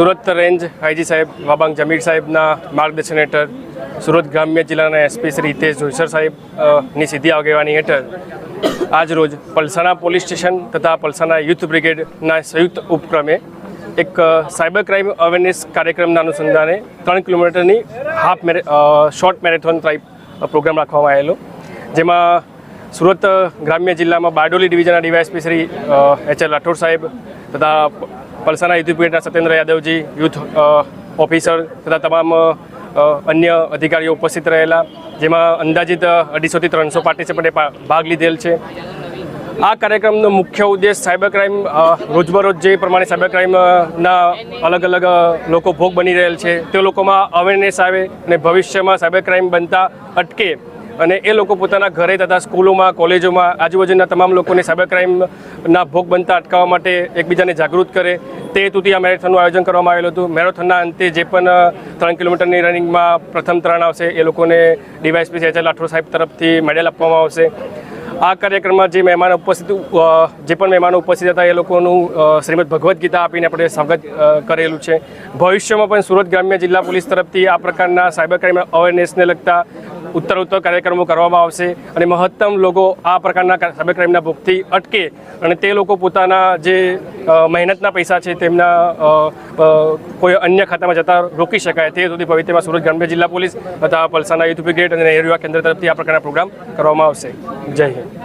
Surat range IG સાહેબ વાબાંગ જમીર સાહેબના માર્ગદર્શન હેઠળ સુરત ગ્રામ્ય જિલ્લાના એસપી શ્રી હિતેશ જોઈસર સાહેબની સીધી આગેવાની હેઠળ આજ રોજ પલસાણા પોલીસ સ્ટેશન તથા પલસાણા યુથ બ્રિગેડના સંયુક્ત ઉપક્રમે એક સાયબર ક્રાઇમ અવેરનેસ કાર્યક્રમના અનુસંધાને 3 કિલોમીટરની શોર્ટ મેરેથોન ટાઈપ પ્રોગ્રામ રાખવામાં આવેલો, જેમાં સુરત ગ્રામ્ય જિલ્લામાં બારડોલી ડિવિઝનના ડીવાયએસપી શ્રી એચ.એલ. રાઠોડ સાહેબ તથા પલસાણા યુથ બ્રિગેડના સત્યેન્દ્ર યાદવજી, યુથ ઓફિસર તથા તમામ અન્ય અધિકારીઓ ઉપસ્થિત રહેલા, જેમાં અંદાજિત 250 થી 300 પાર્ટિસિપન્ટે ભાગ લીધેલ છે. આ કાર્યક્રમનો મુખ્ય ઉદ્દેશ સાયબર ક્રાઇમ, રોજબરોજ જે પ્રમાણે સાયબર ક્રાઇમના અલગ અલગ લોકો ભોગ બની રહેલ છે તે લોકોમાં અવેરનેસ આવે અને ભવિષ્યમાં સાયબર ક્રાઇમ બનતા અટકે અને એ લોકો પોતાના ઘરે તથા સ્કૂલોમાં, કોલેજોમાં, આજુબાજુના તમામ લોકોને સાયબર ક્રાઇમના ભોગ બનતા અટકાવવા માટે એકબીજાને જાગૃત કરે તે હેતુથી આ મેરેથોનનું આયોજન કરવામાં આવેલું હતું. મેરેથોનના અંતે જે પણ 3 કિલોમીટરની રનિંગમાં પ્રથમ 3 આવશે એ લોકોને ડીવાયએસપી એચ.એલ. રાઠોડ સાહેબ તરફથી મેડલ આપવામાં આવશે. આ કાર્યક્રમમાં જે પણ મહેમાનો ઉપસ્થિત હતા એ લોકોનું શ્રીમદ ભગવદ્ ગીતા આપીને આપણે સ્વાગત કરેલું છે. ભવિષ્યમાં પણ સુરત ગ્રામ્ય જિલ્લા પોલીસ તરફથી આ પ્રકારના સાયબર ક્રાઇમ અવેરનેસને લગતા ઉત્તરોત્તર કાર્યક્રમો કરવામાં આવશે અને મહત્તમ લોકો આ પ્રકારના સાયબર ક્રાઇમના ભોગથી અટકે અને તે લોકો પોતાના જે મહેનતના પૈસા છે તેમના કોઈ અન્ય ખાતામાં જતા રોકી શકાય તે સુધી ભવિષ્યમાં સુરત ગ્રામ્ય જિલ્લા પોલીસ તથા પલસાણા યુથ બ્રિગેડ અને નહેરુ યુવા કેન્દ્ર તરફથી આ પ્રકારના પ્રોગ્રામ કરવામાં આવશે. જય હિન્દ.